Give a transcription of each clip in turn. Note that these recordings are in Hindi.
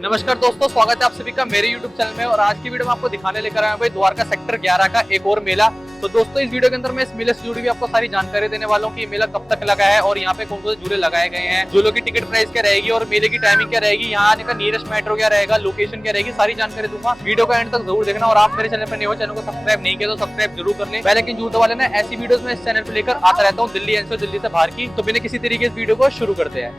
नमस्कार दोस्तों, स्वागत है आप सभी का मेरे YouTube चैनल में। और आज की वीडियो में आपको दिखाने लेकर आया हूं भाई द्वारका सेक्टर 11 का एक और मेला। तो दोस्तों इस वीडियो के अंदर मैं इस मेले से जुड़ी हुई आपको सारी जानकारी देने वाला हूं कि ये मेला कब तक लगा है और यहाँ पे कौन कौन से झूले लगाए गए हैं, झूलों की टिकट प्राइस क्या रहेगी और मेले की टाइमिंग क्या रहेगी, यहाँ आने का नियरेस्ट मेट्रो क्या रहेगा, लोकेशन क्या रहेगी, सारी जानकारी दूंगा। वीडियो का एंड तक जरूर देखना। और आप मेरे चैनल पर नए हो, चैनल को सब्सक्राइब नहीं किया तो सब्सक्राइब जरूर कर लें। पहले जूट वाले ना ऐसी वीडियोस में इस चैनल पर लेकर आता रहता हूँ, दिल्ली एनसीआर दिल्ली से बाहर की। तो बिना किसी तरीके इस वीडियो को शुरू करते हैं।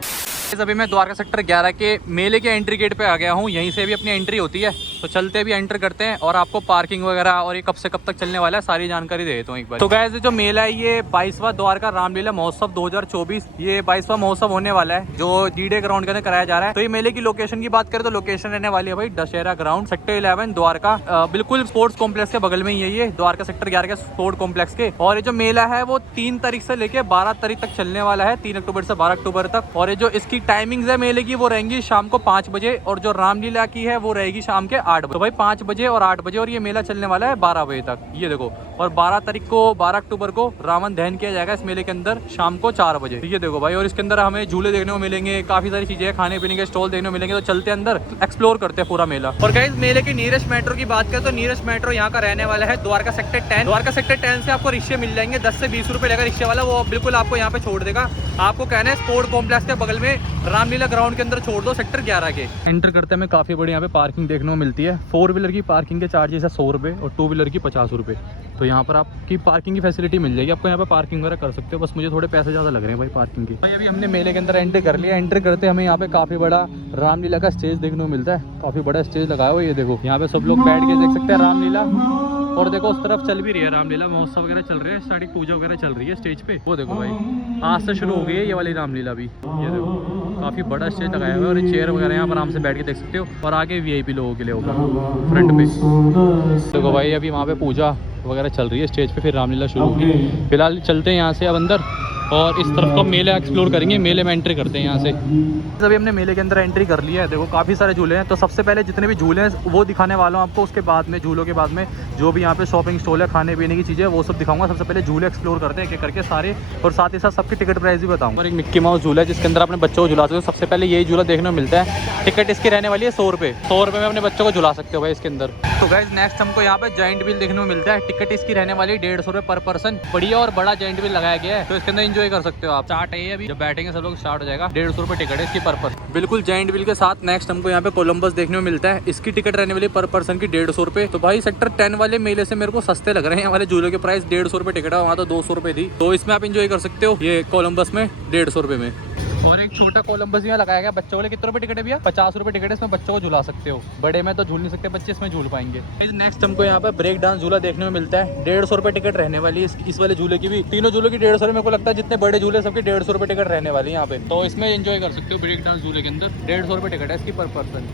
अभी मैं द्वारका सेक्टर 11 के मेले के एंट्री गेट पे आ गया हूँ। यहीं से भी अपनी एंट्री होती है, तो चलते भी एंटर करते हैं और आपको पार्किंग वगैरह और ये कब से कब तक चलने वाला है सारी जानकारी दे देता हूँ एक बार। तो गाइस जो मेला है ये 22वां द्वारका रामलीला महोत्सव 2024, ये 22वां महोत्सव होने वाला है जो डीडे ग्राउंड के अंदर कराया जा रहा है। तो ये मेले की लोकेशन की बात करें तो लोकेशन रहने वाली है भाई दशहरा ग्राउंड सेक्टर 11 द्वारका, बिल्कुल स्पोर्ट्स कॉम्प्लेक्स के बगल में ही है ये द्वारका सेक्टर 11 के स्पोर्ट कॉम्प्लेक्स के। और ये जो मेला है वो 3 तारीख से लेके 12 तारीख तक चलने वाला है, 3 अक्टूबर से 12 अक्टूबर तक। और ये जो इसकी टाइमिंग्स है मेले की वो रहेंगी शाम को 5 बजे और जो रामलीला की है वो रहेगी शाम के 8 बजे। तो भाई 5 बजे और 8 बजे और ये मेला चलने वाला है 12 बजे तक, ये देखो। और 12 तारीख को 12 अक्टूबर को रावण दहन किया जाएगा इस मेले के अंदर शाम को 4 बजे, ये देखो भाई। और इसके अंदर हमें झूले देखने को मिलेंगे, काफी सारी चीजें खाने पीने के स्टॉल देखने को मिलेंगे। तो चलते अंदर एक्सप्लोर करते हैं पूरा मेला। और गाइस मेले की नियरेस्ट मेट्रो की बात करें तो नियरेस्ट मेट्रो यहाँ का रहने वाला है द्वारका सेक्टर 10। द्वारका सेक्टर 10 से आपको रिक्शे मिल जाएंगे, 10 से 20 रुपए लेगा रिक्शे वाला, वो बिल्कुल आपको यहाँ पे छोड़ देगा। आपको कहना है स्पोर्ट कॉम्प्लेक्स के बगल में रामलीला ग्राउंड के अंदर छोड़ दो सेक्टर 11 के। एंटर करते हमें काफी बड़ी यहाँ पे पार्किंग देखने को मिलती है। 4 व्हीलर की पार्किंग के चार्जेस है 100 रुपये और 2 व्हीलर की 50 रुपये। तो यहाँ पर आपकी पार्किंग की फैसिलिटी मिल जाएगी, आपको यहाँ पे पार्किंग वगैरह कर सकते हो। बस मुझे थोड़े पैसे ज़्यादा लग रहे हैं भाई पार्किंग के। भाई अभी हमने मेले के अंदर एंट्री कर लिया। एंट्री करते हमें यहाँ पे काफ़ी बड़ा रामलीला का स्टेज देखने को मिलता है, काफ़ी बड़ा स्टेज लगाया हुआ है। ये देखो यहाँ पे सब लोग बैठ के देख सकते हैं रामलीला। और देखो उस तरफ चल भी रही है रामलीला, महोत्सव वगैरह चल रहे हैं, स्टार्टिंग पूजा वगैरह चल रही है स्टेज पे। वो देखो भाई आज से शुरू हो गई है ये वाली रामलीला भी। ये देखो काफ़ी बड़ा स्टेज लगाया हुआ है और ये चेयर वगैरह यहाँ पर आराम से बैठ के देख सकते हो। और आगे VIP लोगों के लिए होगा फ्रंट पे। देखो भाई अभी वहाँ पे पूजा वगैरह चल रही है स्टेज पे, फिर रामलीला शुरू होगी। फिलहाल चलते हैं यहाँ से अब अंदर और इस तरफ का मेला एक्सप्लोर करेंगे। मेले में एंट्री करते हैं यहाँ से। अभी हमने मेले के अंदर एंट्री कर लिया है। देखो काफ़ी सारे झूले हैं। तो सबसे पहले जितने भी झूले हैं वो दिखाने वाला हूँ आपको, उसके बाद में झूलों के बाद में जो भी यहाँ पे शॉपिंग स्टॉल है, खाने पीने की चीज़ें, वो सब दिखाऊंगा। सबसे पहले झूले एक्सप्लोर करते हैं एक करके सारे, और साथ ही साथ सबकी टिकट प्राइस भी बताऊँगा। और एक मिक्की माउस झूला है जिसके अंदर अपने बच्चों को झुला सकते हो। सबसे पहले यही झूला देखने को मिलता है। टिकट इसकी रहने वाली है 100 रुपये। 100 रुपये में अपने बच्चों को झुला सकते हो भाई इसके अंदर। तो गाइस नेक्स्ट हमको यहाँ पे जॉइंट व्हील देखने को मिलता है। टिकट इसकी रहने वाली 150 रुपये पर पर्सन। बढ़िया और बड़ा जॉइंट व्हील लगाया गया है, तो इसके अंदर एंजॉय कर सकते हो आप। स्टार्ट है अभी, जब बैठेंगे सब लोग स्टार्ट हो जाएगा। 150 रुपये टिकट है इसकी पर पर्सन, बिल्कुल जॉइंट व्हील के साथ। नेक्स्ट हमको यहाँ पे कोलंबस देखने को मिलता है। इसकी टिकट रहने वाली पर पर्सन की 150 रुपये। तो भाई सेक्टर 10 वाले मेले से मेरे को सस्ते लग रहे हैं। हमारे झूलों के प्राइस 150 रुपये टिकट है, वहाँ तो 200 रुपये थी। तो इसमें आप एंजॉय कर सकते हो ये कोलंबस में 150 रुपये में। और एक छोटा कोलंबस यहाँ लगाया गया बच्चों के लिए। कितने रुपए टिकट है भैया? 50 रुपये टिकट है, इसमें बच्चों को झुला सकते हो। बड़े में तो झूल नहीं सकते बच्चे, इसमें झूल पाएंगे। नेक्स्ट हमको यहाँ पे ब्रेक डांस झूला देखने में मिलता है। 150 रुपये टिकट रहने वाली है इस वाले झूले की भी। तीनों झूलों की 150 रुपये। मेरे को लगता है जितने बड़े झूले सबके 150 रुपये टिकट रहने वाली है यहाँ पे। तो इसमें एंजॉय कर सकते हो ब्रेक डांस झूले के अंदर। 150 रुपये टिकट है इसकी पर पर्सन।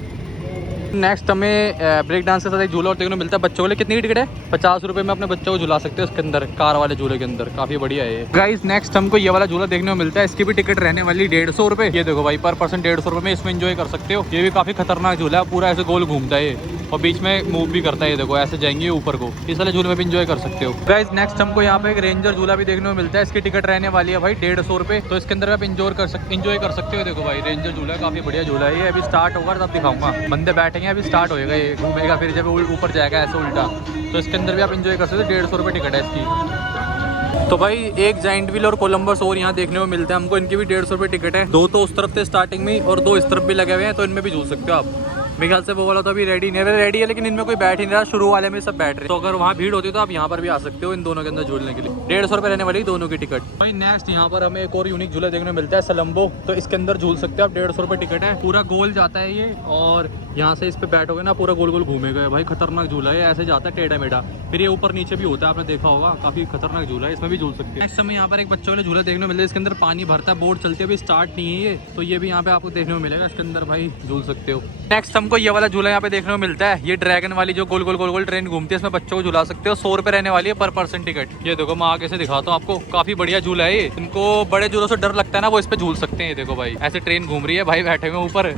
नेक्स्ट हमें ब्रेक डांस के साथ एक झूला और देखने को मिलता है बच्चों के लिए। कितनी की टिकट है? 50 रुपये में अपने बच्चों को झुला सकते हो उसके अंदर, कार वाले झूले के अंदर। काफी बढ़िया है ये। गाइस नेक्स्ट हमको ये वाला झूला देखने को मिलता है। इसकी भी टिकट रहने वाली 150 रुपये। ये देखो भाई पर पर्सन 150 रुपये में इसमें एंजॉय कर सकते हो। ये भी काफी खतरनाक झूला है, पूरा ऐसे गोल घूमता है ये और बीच में मूव भी करता है। ये देखो ऐसे जाएंगे ऊपर को। इस वाले झूले में भी एंजॉय कर सकते हो। गाइस नेक्स्ट हमको यहाँ पे एक रेंजर झूला भी देखने को मिलता है। इसकी टिकट रहने वाली है भाई 150 रुपये। तो इसके अंदर आप एंजॉय कर सकते हो। देखो भाई रेंजर झूला है, काफी बढ़िया झूला है ये। अभी स्टार्ट होगा तब दिखाऊंगा। बंदे बैठेंगे, अभी स्टार्ट होएगा ये, घूमेगा फिर जब ऊपर जाएगा ऐसे उल्टा। तो इसके अंदर भी आप एंजॉय कर सकते हो। 150 रुपये टिकट है इसकी। तो भाई एक जाइंट व्हील और कोलंबस और यहाँ देखने को मिलते हैं हमको। इनकी भी 150 रुपये टिकट है। 2 तो उस तरफ थे स्टार्टिंग में और 2 इस तरफ भी लगे हुए हैं, तो इनमें भी झूल सकते हो आप। मेरे ख्याल से वो वाला तो अभी रेडी नहीं है, रेडी है लेकिन इनमें कोई बैठ ही नहीं रहा। शुरू वाले में सब बैठ रहे। तो अगर वहाँ भीड़ होती तो आप यहाँ पर भी आ सकते हो इन दोनों के अंदर झूलने के लिए। 150 रुपये रहने वाली दोनों की टिकट। भाई नेक्स्ट यहाँ पर हमें एक और यूनिक झूला देखने को मिलता है सलम्बो। तो इसके अंदर झूल सकते हो आप। 150 रुपये टिकट है। पूरा गोल जाता है ये और यहाँ से इस पे बैठोगे ना पूरा गोल गोल घूमेगा। भाई खतरनाक झूला है, ऐसे जाता है टेढ़ा मेढ़ा। फिर ये ऊपर नीचे भी होता है, आपने देखा होगा। काफी खतरनाक झूला है, इसमें भी झूल सकते हैं। नेक्स्ट हमें यहाँ पर एक बच्चों के लिए झूला देखने को मिलता है। इसके अंदर पानी भरता है, बोर्ड चलती है, अभी स्टार्ट नहीं है ये। तो ये भी यहाँ पे आपको देखने को मिलेगा। इसके अंदर भाई झूल सकते हो। नेक्स्ट हमको ये वाला झूला यहाँ पे देखने को मिलता है। ये ड्रैगन वाली जो गोल गोल गोल गोल ट्रेन घूमती है, इसमें बच्चों को झुला सकते हो। 100 रुपये रहने वाली है पर पर्सन टिकट। ये देखो मैं आगे से दिखाता हूँ आपको। काफी बढ़िया झूला है ये। इनको बड़े झूलों से डर लगता है ना, वो इस पे झूल सकते हैं। ये देखो भाई ऐसे ट्रेन घूम रही है, भाई बैठे हुए ऊपर।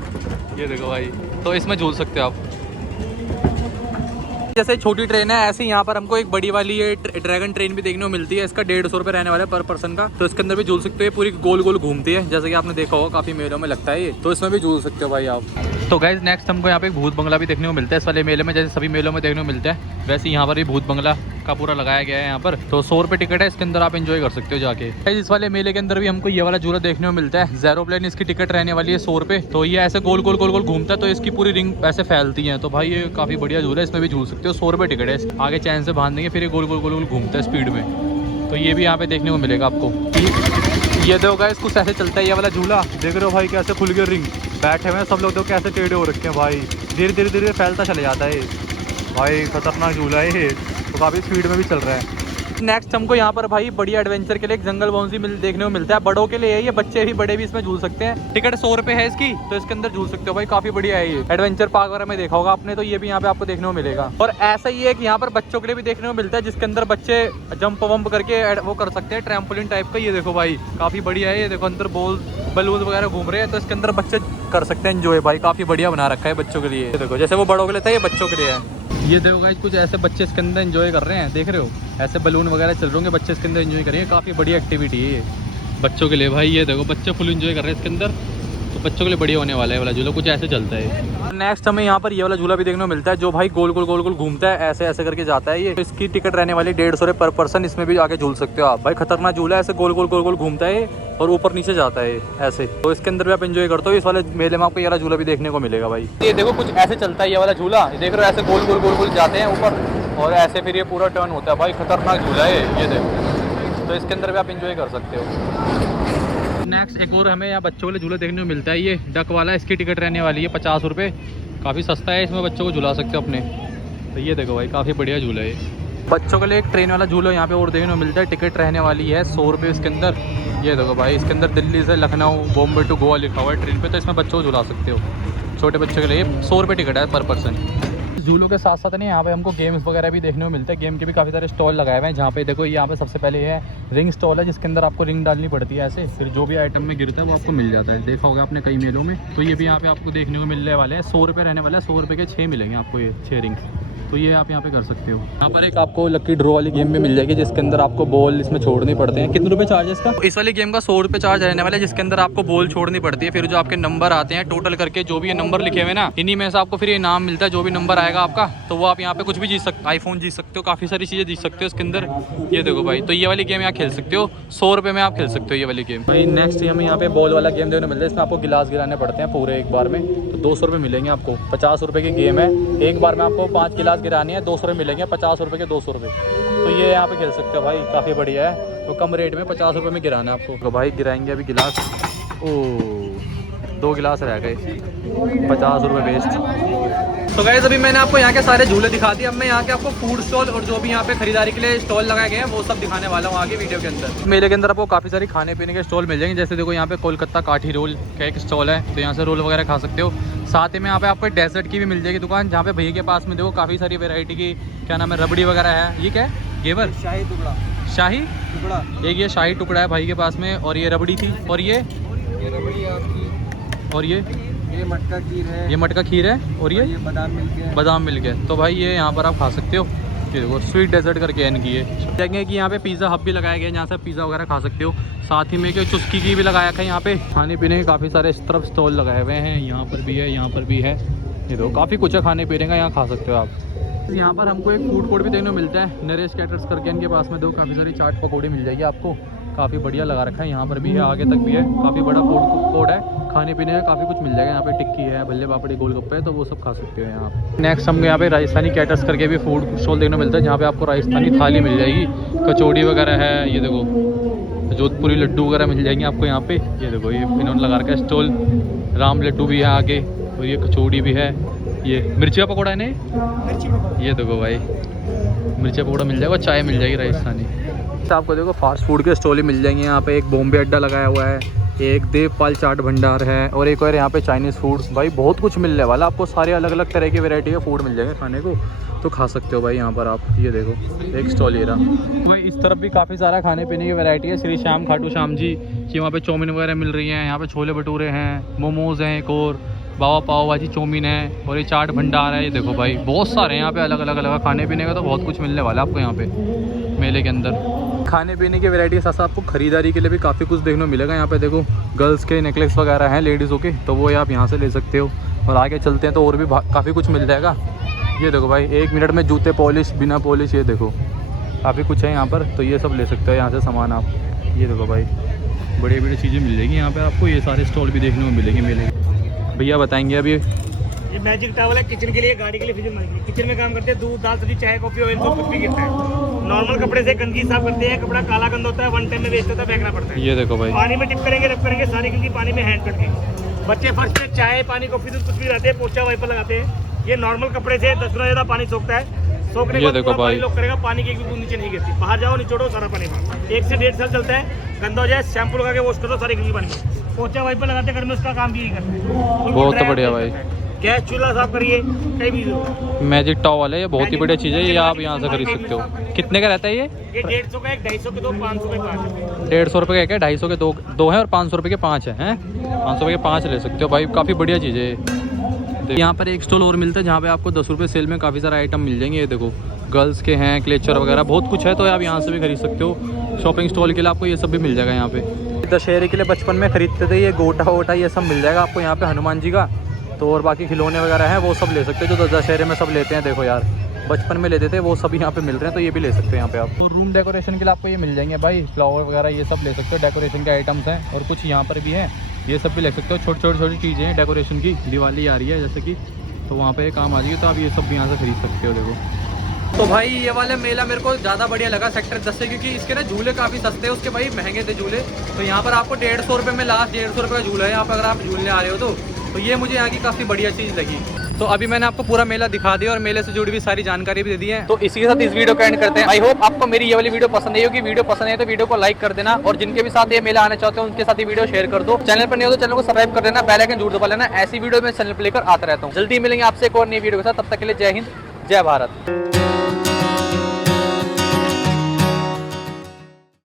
ये देखो भाई, तो इसमें झूल सकते हो आप। जैसे छोटी ट्रेन है ऐसे यहाँ पर हमको एक बड़ी वाली ये ड्रैगन ट्रेन भी देखने को मिलती है। इसका 150 रुपये रहने वाला है पर पर्सन का। तो इसके अंदर भी झूल सकते हो, पूरी गोल गोल घूमती है जैसे कि आपने देखा होगा, काफी मेलों में लगता है ये, तो इसमें भी झूल सकते हो भाई आप। तो गाइस नेक्स्ट हमको यहाँ पे भूत बंगला भी देखने को मिलता है इस वाले मेले में, जैसे सभी मेलों में देखने को मिलता है वैसे यहाँ पर भी भूत बंगला का पूरा लगाया गया है यहाँ पर। तो 100 रुपये टिकट है, इसके अंदर आप एंजॉय कर सकते हो जाके। इस वाले मेले के अंदर भी हमको ये वाला झूला देखने को मिलता है ज़ेरोप्लेन। इसकी टिकट रहने वाली है 100 रुपये। तो ये ऐसे गोल गोल गोल गोल घूमता है, तो इसकी पूरी रिंग ऐसे फैलती है। तो भाई ये काफ़ी बढ़िया झूला है, इसमें भी झूल सकते हो। 100 रुपये टिकट है, आगे चैन से बांध देंगे फिर ये गोल गोल गोल गोल घूमता है स्पीड में। तो ये भी यहाँ पे देखने को मिलेगा आपको। ये देखो गाइस कुछ ऐसे चलता है ये वाला झूला, देख रहे हो भाई कैसे खुल गया रिंग, बैठे हुए हैं सब लोग, तो कैसे टेढ़े हो रखे हैं भाई, धीरे धीरे धीरे फैलता चले जाता है भाई। खतरनाक झूला है ये, तो काफ़ी स्पीड में भी चल रहा है। नेक्स्ट हमको यहाँ पर भाई बड़ी एडवेंचर के लिए एक जंगल बाउंसी देखने को मिलता है, बड़ों के लिए है ये, बच्चे भी बड़े भी इसमें झूल सकते हैं। टिकट 100 रुपये है इसकी, तो इसके अंदर झूल सकते हो भाई, काफी बढ़िया है ये। एडवेंचर पार्क वगैरह में देखा होगा आपने, तो ये भी यहाँ पे आपको देखने को मिलेगा। और ऐसा ही एक यहाँ पर बच्चों के लिए भी देखने को मिलता है, जिसके अंदर बच्चे जंप वंप करके वो कर सकते हैं, ट्रैम्पोलिन टाइप का। ये देखो भाई काफी बढ़िया है, ये देखो अंदर बलून वगैरह घूम रहे हैं, तो इसके अंदर बच्चे कर सकते हैं एंजॉय भाई, काफी बढ़िया बना रखा है बच्चों के लिए। देखो जैसे वो बड़ों के लिए था, ये बच्चों के लिए है। ये देखो गाइस कुछ ऐसे बच्चे इसके अंदर एंजॉय कर रहे हैं, देख रहे हो ऐसे बलून वगैरह चल रहे होंगे, बच्चे इसके अंदर एंजॉय करेंगे, काफ़ी बढ़िया एक्टिविटी है ये बच्चों के लिए भाई। ये देखो बच्चे फुल एंजॉय कर रहे हैं इसके अंदर, तो बच्चों के लिए बढ़िया होने वाला है वाला झूला, कुछ ऐसे चलता है। नेक्स्ट हमें यहाँ पर ये वाला झूला भी देखने को मिलता है, जो भाई गोल गोल गोल गोल घूमता है, ऐसे ऐसे करके जाता है ये। तो इसकी टिकट रहने वाली 150 रुपये पर पर्सन, इसमें भी आगे झूल सकते हो आप भाई। खतरनाक झूला है, ऐसे गोल गोल गोल गोल घूमता है और ऊपर नीचे जाता है ऐसे, तो इसके अंदर भी आप एंजॉय करते हो। इस वाले मेले में आपको ये वाला झूला भी देखने को मिलेगा भाई। ये देखो कुछ ऐसे चलता है ये वाला झूला, देख रहे हो ऐसे गोल गोल गोल गोल जाते हैं ऊपर और ऐसे फिर ये पूरा टर्न होता है भाई, खतरनाक झूला है ये देखो, तो इसके अंदर भी आप एंजॉय कर सकते हो। नेक्स्ट एक और हमें यहाँ बच्चों के लिए झूला देखने को मिलता है, ये डक वाला, इसकी टिकट रहने वाली है 50 रुपये, काफ़ी सस्ता है, इसमें बच्चों को झुला सकते हो अपने। तो ये देखो भाई काफ़ी बढ़िया झूला है। बच्चों के लिए एक ट्रेन वाला झूला यहाँ पे और देखने को मिलता है, टिकट रहने वाली है 100 रुपये इसके अंदर। ये देखो भाई इसके अंदर दिल्ली से लखनऊ, बॉम्बे टू गोवा लिखा हुआ है ट्रेन पे, तो इसमें बच्चों को झुला सकते हो। छोटे बच्चों के लिए 100 रुपये टिकट है पर पर्सन। झूलों के साथ साथ नहीं यहाँ पे हमको गेम्स वगैरह भी देखने को मिलते हैं, गेम के भी काफ़ी सारे स्टॉल लगाए हुए हैं, जहाँ पे देखो यहाँ पे सबसे पहले ये है रिंग स्टॉल है, जिसके अंदर आपको रिंग डालनी पड़ती है ऐसे, फिर जो भी आइटम में गिरता है वो आपको मिल जाता है, देखा होगा आपने कई मेलों में। तो ये भी यहाँ पे आपको देखने को मिलने वाले हैं, 100 रुपये रहने वाला है, 100 रुपये के 6 मिलेंगे आपको, ये 6 रिंग्स। तो ये आप यहाँ पे कर सकते हो। यहाँ पर एक आपको लकी ड्रॉ वाली गेम भी मिल जाएगी, जिसके अंदर आपको बॉल इसमें छोड़नी पड़ते हैं। कितने रुपए चार्ज है इसका? इस वाली गेम का 100 रुपये चार्ज रहने वाला है, जिसके अंदर आपको बॉल छोड़नी पड़ती है, फिर जो आपके नंबर आते हैं टोटल करके, जो भी ये नंबर लिखे हुए ना, इन्हीं में से आपको फिर ये इनाम मिलता है। जो भी नंबर आएगा आपका, तो वो आप यहाँ पे कुछ भी जीत सकते हो, आईफोन जीत सकते हो, काफ़ी सारी चीज़ें जीत सकते हो इसके अंदर। ये देखो भाई, तो ये वाली गेम यहाँ खेल सकते हो, 100 रुपये में आप खेल सकते हो ये वाली गेम भाई। नेक्स्ट हमें यहाँ पे बॉल वाला गेम देखने मिलता है, इसमें आपको गिलास गिराने पड़ते हैं पूरे एक बार में, तो 200 रुपये मिलेंगे आपको। 50 रुपये की गेम है, एक बार में आपको 5 गिलास गिरानी है, 200 रुपये मिलेंगे, 50 रुपये के 200 रुपये। तो ये यहाँ पे खेल सकते हो भाई, काफ़ी बढ़िया है। तो कम रेट में 50 रुपये में गिराना है आपको। तो भाई गिराएंगे अभी गिलास, ओ 2 गिलास रह गए, 50 रुपये वेस्ट। तो गाइस अभी मैंने आपको यहाँ के सारे झूले दिखा दिए, अब मैं यहाँ के आपको फूड स्टॉल और जो भी यहाँ पे खरीदारी के लिए स्टॉल लगाए गए हैं वो सब दिखाने वाला हूँ आगे वीडियो के अंदर। मेले के अंदर आपको काफ़ी सारी खाने पीने के स्टॉल मिल जाएंगे, जैसे देखो यहाँ पे कोलकाता काठी रोल का एक स्टॉल है, तो यहाँ से रोल वगैरह खा सकते हो। साथ ही में यहाँ पे आपको डेजर्ट की भी मिल जाएगी दुकान, जहाँ पे भैया के पास में देखो काफ़ी सारी वेराइटी की क्या नाम है रबड़ी वगैरह है। ये क्या है? घेवर, शाही टुकड़ा, शाही टुकड़ा, एक ये शाही टुकड़ा है भाई के पास में, और ये रबड़ी थी, और ये रबड़ी आपकी, और ये मटका खीर है, ये मटका खीर है, और ये बादाम मिल्क है। तो भाई ये यहाँ पर आप खा सकते हो। ये देखो स्वीट डेजर्ट करके इनकी ये देखेंगे कि यहाँ पे पिज़्ज़ा हब भी लगाया गया है, जहाँ से पिज़्ज़ा वगैरह खा सकते हो। साथ ही में कि चुस्की की भी लगाया है यहाँ पे, खाने पीने के काफ़ी सारे इस तरफ स्टॉल लगाए हुए हैं, यहाँ पर भी है, यहाँ पर भी है। ये देखो काफ़ी कुछ है खाने पीने का, यहाँ खा सकते हो आप। यहाँ पर हमको एक फूड कोर्ट भी देखने को मिलता है, नरेश कैटर्स करके इनके पास में देखो काफ़ी सारी चाट पकौड़ी मिल जाएगी आपको, काफ़ी बढ़िया लगा रखा है। यहाँ पर भी है, आगे तक भी है, काफ़ी बड़ा फूड कोर्ट है, खाने पीने का काफ़ी कुछ मिल जाएगा। यहाँ पे टिक्की है, भल्ले पापड़ी, गोलगप्पे है, तो वो सब खा सकते हो यहाँ पे। नेक्स्ट हमको यहाँ पे राजस्थानी कैटर्स करके भी फूड स्टॉल देखने को मिलता है, जहाँ पे आपको राजस्थानी थाली मिल जाएगी, कचौड़ी वगैरह है, ये देखो जोधपुरी लड्डू वगैरह मिल जाएंगे आपको यहाँ पे। ये देखो ये इन्होंने लगा रखा है स्टॉल, राम लड्डू भी है आगे, और ये कचौड़ी भी है, ये मिर्ची का पकौड़ा है नहीं, ये देखो भाई मिर्ची पकौड़ा मिल जाएगा, चाय मिल जाएगी राजस्थानी। आपको देखो फास्ट फूड के स्टॉल ही मिल जाएंगे यहाँ पे, एक बॉम्बे अड्डा लगाया हुआ है, एक देवपाल चाट भंडार है, और एक और यहाँ पे चाइनीज़ फूड। भाई बहुत कुछ मिलने वाला आपको, सारे अलग अलग तरह की वैरायटी के फूड मिल जाएंगे खाने को, तो खा सकते हो भाई यहाँ पर आप। ये देखो एक स्टॉल ये रहा भाई, इस तरफ भी काफ़ी सारा खाने पीने की वैरायटी है। श्री श्याम खाटू श्याम जी की वहाँ पे चाउमीन वगैरह मिल रही है, यहाँ पे छोले भटूरे हैं, मोमोज़ हैं एक और, बाबा पाव भाजी चौमीन है और ये चाट भंडार है। ये देखो भाई बहुत सारे हैं यहाँ पे अलग अलग खाने पीने का, तो बहुत कुछ मिलने वाला है आपको यहाँ पे मेले के अंदर। खाने पीने की वैरायटी के साथ साथ आपको खरीदारी के लिए भी काफ़ी कुछ देखने को मिलेगा। यहाँ पे देखो गर्ल्स के नेकलेस वगैरह हैं लेडीज़ों के, तो वो आप यहाँ से ले सकते हो। और आगे चलते हैं तो और भी काफ़ी कुछ मिल जाएगा। ये देखो भाई 1 मिनट में जूते पॉलिश बिना पॉलिश, ये देखो काफ़ी कुछ है यहाँ पर, तो ये सब ले सकते हो यहाँ से सामान आप। ये देखो भाई बड़ी बड़ी चीज़ें मिल जाएगी यहाँ पर आपको, ये सारे स्टॉल भी देखने को मिलेंगे मेले के। भैया बताएंगे अभी। ये मैजिक टॉवल है किचन के लिए, गाड़ी के लिए, फ्रिज में किचन में काम करते हैं। दूध दाल सब्जी चाय कॉफी ऑयल सब कुछ भी गिरता है। नॉर्मल कपड़े से गंदगी साफ करते हैं, कपड़ा काला गंद होता है, 1 टाइम में वेस्ट होता है, फेंकना पड़ता है। ये देखो भाई पानी में डिप करेंगे रब करेंगे सारी गंदगी पानी में हैंड करके। बच्चे फर्स्ट में चाय पानी कॉफी दूध कुछ भी रहते हैं, पोछा वाइपर लगाते हैं। ये नॉर्मल कपड़े से 10 गुना ज़्यादा पानी सोखता है। सोखने के बाद पूरा पानी लोग करेगा, पानी की एक भी बूंद नीचे नहीं गिरती। बाहर जाओ निचोड़ो सारा पानी बाहर। 1 से 1.5 साल चलता है, गंदा हो जाए शैम्पू लगा के वॉश कर दो सारी गंदगी पानी में। पोछा वाइपर लगाते घर में, उसका काम भी यही करते हैं। बहुत बढ़िया भाई। गैस चूल्हा साफ करिए कहीं भी। मैजिक टॉवल है, ये बहुत ही बढ़िया चीज़ है, ये आप यहाँ से खरीद सकते हो। कितने का रहता है ये? 150 का एक, 250 के 2, 500 के 5। 150 रुपये का, 250 के दो हैं और 500 रुपये के 5 हैं। 500 रुपये के 5 ले सकते हो भाई, काफ़ी बढ़िया चीज़ है। यहाँ पर एक स्टॉल और मिलता है जहाँ पे आपको 10 रुपये सेल में काफ़ी सारे आइटम मिल जाएंगे। ये देखो गर्ल्स के हैं, क्लेचर वगैरह बहुत कुछ है, तो आप यहाँ से भी खरीद सकते हो। शॉपिंग स्टॉल के लिए आपको ये सब भी मिल जाएगा यहाँ पे। दशहरे के लिए बचपन में खरीदते थे ये गोटा वोटा, ये सब मिल जाएगा आपको यहाँ पे हनुमान जी का। तो और बाकी खिलौने वगैरह हैं वो सब ले सकते हो, जो दशहरे में सब लेते हैं। देखो यार बचपन में लेते थे वो सब यहाँ पे मिल रहे हैं, तो ये भी ले सकते हो यहाँ पे आप। तो रूम डेकोरेशन के लिए आपको ये मिल जाएंगे भाई, फ्लावर वगैरह ये सब ले सकते हो। डेकोरेशन के आइटम्स हैं और कुछ यहाँ पर भी हैं, ये सब भी ले सकते हो। छोटी चीज़ें हैं डेकोरेशन की, दिवाली आ रही है जैसे कि, तो वहाँ पे काम आ जाएगी, तो आप ये सब भी यहाँ से खरीद सकते हो। देखो तो भाई ये वाला मेला मेरे को ज़्यादा बढ़िया लगा सेक्टर 10 से, क्योंकि इसके ना झूले काफ़ी सस्ते हैं, उसके भाई महंगे थे झूले। तो यहाँ पर आपको 150 रुपये में लास्ट 150 रुपये का झूला है यहाँ पर, अगर आप झूलने आ रहे हो तो ये मुझे यहाँ की काफ़ी बढ़िया चीज़ लगी। तो अभी मैंने आपको पूरा मेला दिखा दिया और मेले से जुड़ी हुई सारी जानकारी भी दे दी है। तो इसी के साथ इस वीडियो को एंड करते हैं। आई होप आपको मेरी ये वाली वीडियो पसंद आई होगी। वीडियो पसंद है तो वीडियो को लाइक कर देना, और जिनके भी साथ ये मेला आना चाहते हो उनके साथ ये वीडियो शेयर कर दो। चैनल पर नहीं हो तो चैनल को सब्सक्राइब कर देना, बेल आइकन जरूर दबा लेना। ऐसी वीडियो मैं चैनल पर लेकर आता रहता हूँ। जल्दी मिलेंगे आपसे एक और नई वीडियो के साथ, तब तक के लिए जय हिंद जय भारत।